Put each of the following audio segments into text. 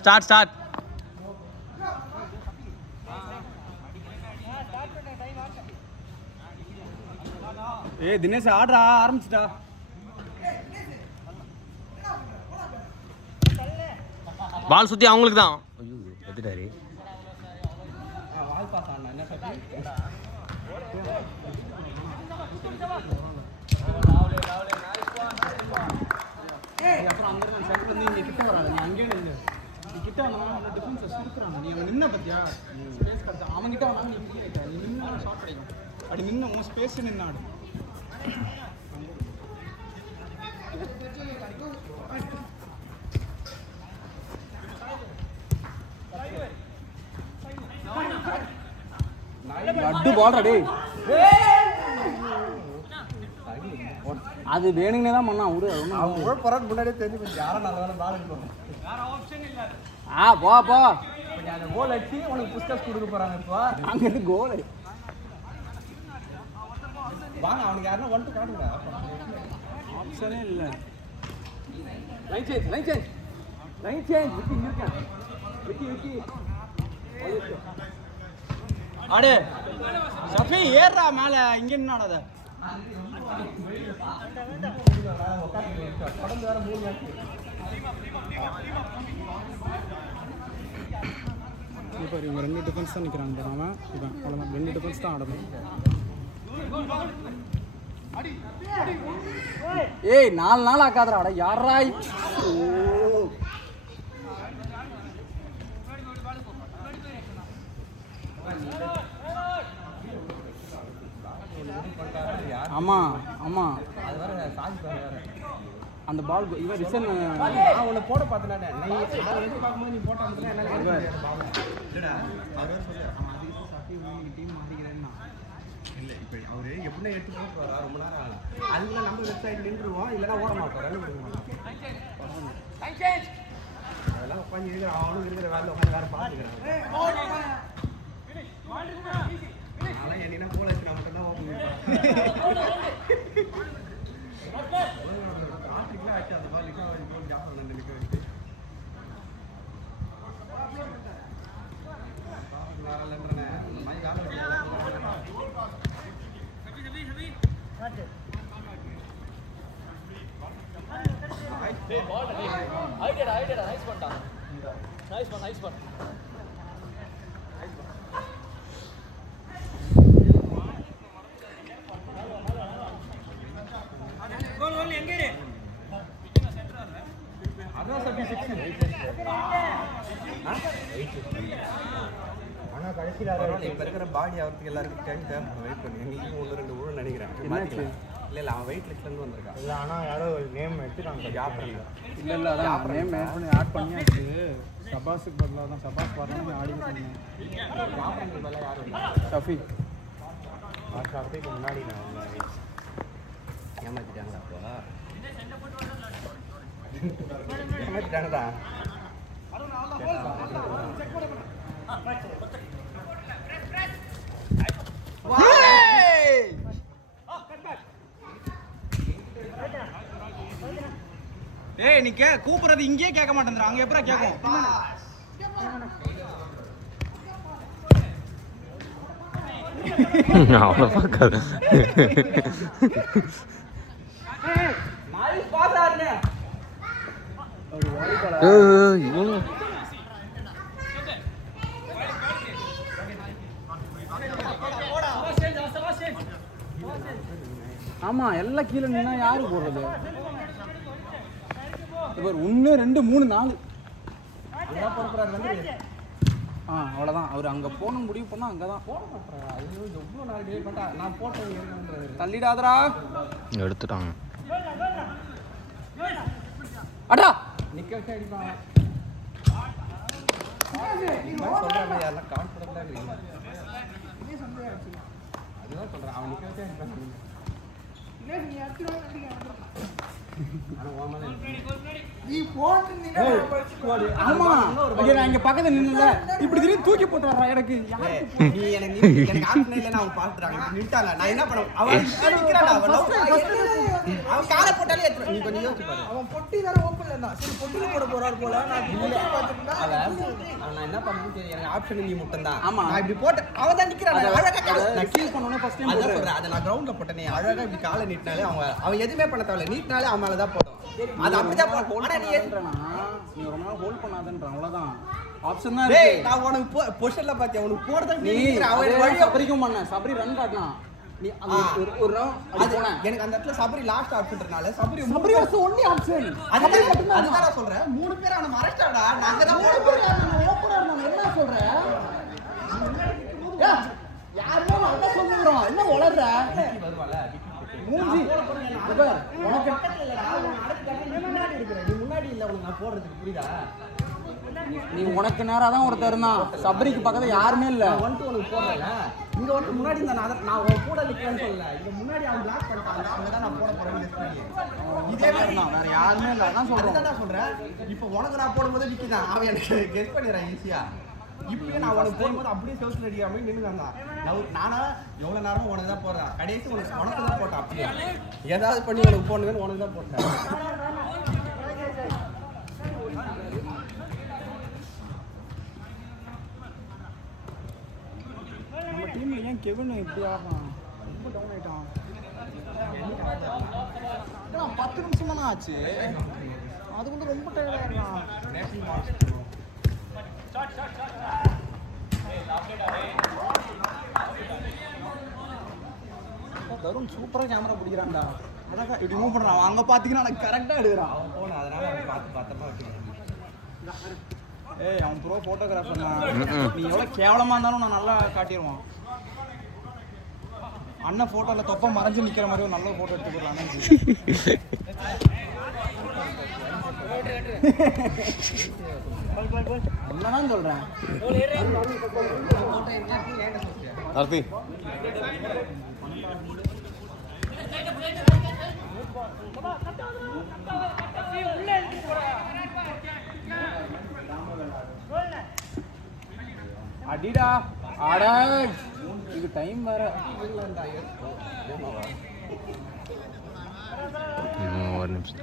Start. ஏய் தினேஷ் ஆடுறா ஆரம்பிச்சிட்டா. பால் சுத்தி அவங்களுக்கு தான். ஐயோ எடுத்துட்டாரு. வால் பாஸ் ஆனா என்ன சத்தி? ஏய் அப்புறம் அந்த சென்டர்ல இருந்து இங்க கிட்ட வராங்க. நீ அங்கேயே நில்லு. நீ கிட்ட வந்தா அந்த டிஃபென்ஸ் சுத்துறாங்க. நீ அங்க நின்ன பத்தியா? ஸ்பேஸ் கடத்த. அவன் கிட்ட வந்தா நீ கீழ இருக்க. நீ நின்னா ஷாட் அடிக்கும். அப்படி நின்ன உன் ஸ்பேஸ் நின்னாடு. அட்டு பால்டா டேய். அது வேணுங்கனே தான் பண்ணா விடு. அவங்க கூட போறது முன்னாடியே தெரிஞ்சு போச்சு. யாரோ நல்ல வேலை பால் அடிப்பாங்க. வேற ஆப்ஷன் இல்ல. போ நீ அந்த கோல் அடிச்சு உனக்கு புஷ்கஸ் கொடுக்க போறாங்க. இப்போ அங்க இருந்து கோல் வாங்க. அவனுக்கு யாரனா வந்து காட்டுங்க. ஆப்ஷனே இல்ல. லைன் சேஞ்ச் விக்கி ஆடு சஃபி ஏறா மேல இங்க நின்னாடாத. கடந்து வேற 3 மேட்ச் இப்போ இவங்க 2 டிஃபென்ஸ் தான் நிற்கிறாங்க. அவன் இவன் அவ்வளோதான் 2 டிஃபென்ஸ் தான் ஆடணும். ஏய் 4 நாள் ஆக்காதடா. அட யாரா ஆமா அது வேற சாஜ் வேற அந்த பால் இவன் ரிசன் நான் உன்னை போட பார்த்தேன். நான் எடுத்து பார்க்கும்போது நீ போட்ட அந்த என்ன இல்லடா அவர் சொல்ல அவன் சஃபி டீம் மாத்திக்கிறேன்னா இல்ல. இப்போ அவரு எப்படின்னா எடுத்து போறாரு ரொம்ப நேரம் ஆகலாம். அதுல நம்ம வெப்சைட் நின்றுவோம். இல்லைன்னா ஓட மாட்டோம். ரன் கொடுக்க மாட்டோம். அதெல்லாம் உட்காந்து இருக்கிற அவனும் இருக்கிற வேலை உட்காந்து வேற பார்த்துக்கிறான். அதெல்லாம் என்ன போல வச்சு நான் மட்டும் தான் ஓப்பன் ஆச்சு. அந்த பால் நிற்க ஜாப்பர் நிற்க வச்சு வேற இல்லைன்றனே அந்த மாதிரி வேலை ஆனால் கடைசியில் இப்போ இருக்கிற பாடி அவருக்கு எல்லாருக்கும் டைம் தேவை. வெயிட் பண்ணி நீங்களும் 1-2 ஊழல் நினைக்கிறேன். இல்லை அவன் வெயிட் லிஸ்ட்லேருந்து வந்திருக்கான். இல்லை ஆனால் யாரோ நேம் எடுத்துட்டாங்க. ஜாப்பர் இல்லை அதான் நேம் ஆட் பண்ணியாச்சு. சபாஸுக்கு பதிலாக தான் சபாஸ் வரணும் ஆடி பண்ணேன். ஜாப்பருக்கு பதிலாக யாரும் சஃபி ஷாஃபிக்கு முன்னாடி நான் ஏமாற்றிட்டாங்களா? அப்போ ஏமாற்றிட்டாங்கடா. ஏய் நீ கூப்பிடுறது இங்கே கேட்க மாட்டேங்கிறா. அங்க எப்பறம் கேட்கும்? அவ்வளோ பார்க்காது. ஆமா எல்லாம் கீழே நின்னா யாரு போடுறது? இவர் 1 2 3 4 அவ்வளோதான். அவர் அங்கே போகணும் முடிவு பண்ணால் அங்கே தான் போட மாட்டேன். அது எவ்வளோ நாள் டே பண்ணிட்டா நான் போட்டேன். தள்ளிடாதரா எடுத்துட்டாங்க. அடா நிற்க வச்சு அடிப்பாங்க. சொல்கிறாங்க யாரெல்லாம் கான்ஃபிடென்ட்டாக இருக்கீங்க. அதுதான் சொல்கிறேன். அவன் நிற்க வச்சு அடிப்பாங்க. ஆமா நான் இங்க பக்கத்துல நின்னல இப்படி திரும்பி தூக்கி போட்டு வர்றான். எனக்கு நீ எனக்கு ஆப்ஷன் இல்லைன்னா அவங்க பாத்துறாங்க. நின்ட்டாங்க. நான் என்ன பண்ண அவன் நிக்கிறான். அவன் அவன் காலை போட்டாலே ஏத்துறான். நீ கொஞ்சம் யோசிச்சு பாரு. அவன் பொட்டி வேற ஓப்பன்ல இருந்தான். சரி பொட்டில போட போறாரு போல. நான் இல்ல பாத்துட்டா நான் என்ன பண்ணனும் எனக்கு ஆப்ஷன் நீ மட்டும் தான். ஆமா. நான் இப்படி போட்டு அவன் தான் நிக்கிறான். அழகா நான் கீல் பண்ணனும் ஃபர்ஸ்ட் டைம் அதான் சொல்றேன். அத நான் கிரவுண்ட்ல போட்டேனே அழகா இப்படி காலை நீட்டினாலே அவன் எதுவுமே பண்ண தேவையில்ல. நீட்டினாலே அவன் மேல தான் போடும். அது அப்படிதான் போடும். ஆனா நீ நீ ரொம்ப நாள் ஹோல்ட் பண்ணாதன்ற அவ்வளவுதான். ஆப்ஷன் தான் டேய் இருக்கு. நான் உனக்கு பொசிஷன்ல பாத்தியா உனக்கு போறத நீ அவன் வழி சபரிக்கும் பண்ண. சபரி ரன் காட்டலாம். நீ ஒரு ரவுண்ட் அது போன. எனக்கு அந்த இடத்துல சபரி லாஸ்ட் ஆப்ஷன்றனால Sabari was only option. Sabari மட்டும் தான். அதுதான் நான் சொல்றேன். மூணு பேர் அவன மறைச்சாடா. நாங்க தான் போட போறோம். நான் ஓபனர் நான் என்ன சொல்றேன்? யாரோ அத சொல்றோம். என்ன உளறற? வருவால மூஞ்சி உனக்கு பக்கத்துல இல்லடா. உனக்கு அடுத்து முன்னாடி இருக்கற. நீ முன்னாடி இல்ல உனக்கு நான் போடுறதுக்கு புரியுதா? நீ உனக்கு நேரா தான் ஒருத்தர் இருந்தான். சபரிக்கு பக்கத்துல யாருமே இல்ல. நான் வந்து உனக்கு போடுறேன்ல. இங்க வந்து முன்னாடி இருந்தா நான் உன் கூட நிக்கிறேன்னு சொல்லல. இங்க முன்னாடி அவன் பிளாக் பண்ணிட்டான். அங்க தான் நான் போட போறேன்னு கெஸ் பண்ணி. இதே மாதிரி தான் வேற யாருமே இல்ல. அதான் சொல்றேன். அதான் சொல்றேன். இப்போ உனக்கு நான் போடும்போது நிக்கிறான். அவன் எனக்கு கெஸ் பண்ணிறான் ஈஸியா. இப்போ நான் உனக்கு போடும்போது அப்படியே சவுத் ரெடி ஆகி நின்னுறான். நானா எவ்வளவு நேரம் உனக்கு தான் போடுறேன். கடைசி உனக்கு தான் போட்டேன். அப்படியே ஏதாவது பண்ணி உனக்கு போடணும்னு உனக்கு தான் போட்டேன். நம்ம டீம்ல ஏன் கெவின் இப்படி ஆடுறான்? ரொம்ப டவுன் ஆயிட்டான். 10 நிமிஷம் தானே ஆச்சு. அது வந்து ரொம்ப டயர்ட் ஆயிடுறான். தருண் சூப்பரா கேமரா பிடிக்கிறான்டா. அழகா இப்படி மூவ் பண்றான். அங்க பாத்தீங்கன்னா எனக்கு கரெக்டா எடுக்கிறான். அவன் போன அதனால அவன் பார்த்து பத்திரமா வைக்கணும். ஏய் அவன் ப்ரோ போட்டோகிராஃபர் நீ எவ்வளவு கேவலமா இருந்தாலும் நான் நல்லா காட்டிடுவான். அண்ணன் போட்டோல தொப்ப மறைஞ்சு நிக்கிற மாதிரி ஒரு நல்ல போட்டோ எடுத்து போடுறான். என்னதான் சொல்றேன் கார்த்தி அடிடா ஆடா இது டைம் வேற. ஒரு நிமிஷம்.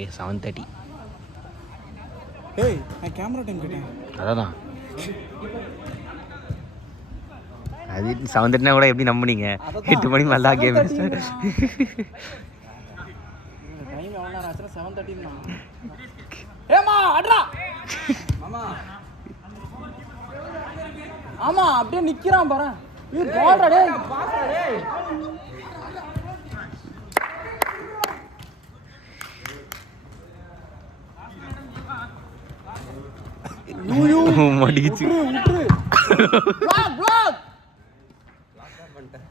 7:30. ஏய் நான் கேமரா டைம் கேட்டேன். அதான் அது 7:30 கூட எப்படி நம்புனீங்க? 8 மணி மேலே தான் கேம். டைம் எவ்வளோ நேரம் ஆச்சுன்னா 7:30 தான். ஏமா அட்ரா மாமா ஆமா அப்படியே நிக்கிறான் பாரு. இது பால்டா டேய். பாஸ்டா டேய். யூ மடிச்சு விட்டு பிளாக் பிளாக் பண்ணிட்டேன்.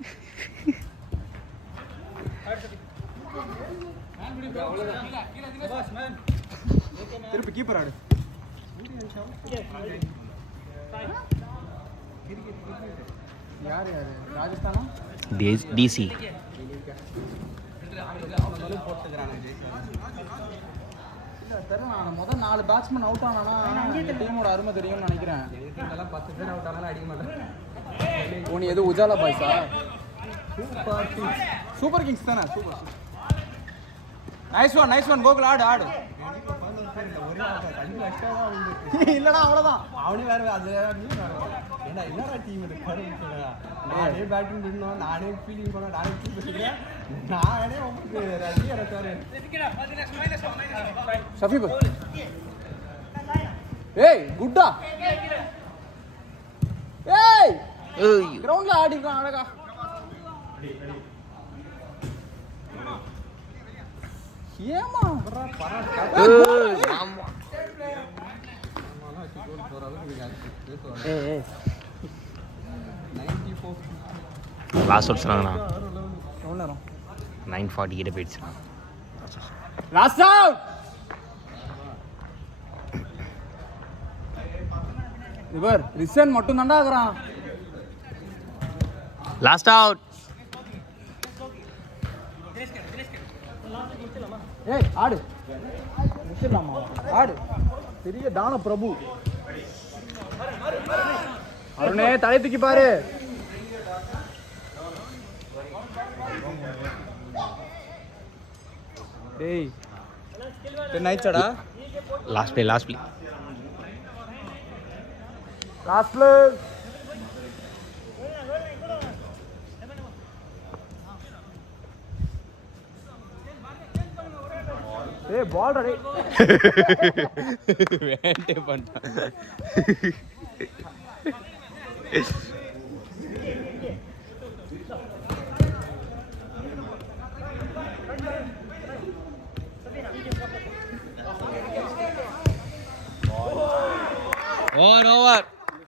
திருப்பி கீப்பர் ஆடு. யார் யாரு? ராஜஸ்தானா? டிசி அவனும் போட்டுக்கிறாங்க ஜெயிச்சாங்க. இல்ல தெரியல. நான் முதல் 4 பேட்ஸ்மேன் அவுட் ஆனானா இந்த டீமோட அருமை தெரியும்னு நினைக்கிறேன். எங்க டீம்லாம் 10 பேர் அவுட் ஆனாலும் அடிக்க மாட்டேன். ஓ நீ எது உஜாலா பாய்ஸா? சூப்பர் கிங்ஸ் தானே? சூப்பர் நைஸ் ஒன் கோகுல் ஆடு ஆடு. ஒரே 5 எக்ஸ்ட்ரா தான் வந்து. இல்லடா அவ்வளவுதான். அவனே வேற அது ஏன்னா என்னடா டீம் இது நானே பேட்டிங் பண்ணோம், நானே ஃபீலிங் பண்ணோம், நானே ஃபீல் பண்ணிக்கிறேன். நானே உங்களுக்கு ரஜி இறக்காரு. ஷஃபீப் ஏய் குட்டா ஏய் கிரவுண்ட்ல ஆடிக்கலாம் அழகா. ஏமா லாஸ்ட் அவுட் சொன்னாங்கண்ணா. எவ்வளோ நேரம்? 9:40 கிட்ட போயிடுச்சுண்ணா. Last out. இவர் ரிசன் மட்டும் தான்டா ஆகுறான். Last out. ஏய் ஆடு முடிச்சிடலாமா? ஆடு பெரிய தான பிரபு. அருணே தலை தூக்கி பாரு. டேய் 10 ஆயிடுச்சாடா லாஸ்ட் ப்ளே லாஸ்ட்ல ஏய் பால் டா டேய் வேண்டே பண்ணிட்டான். ஓவர்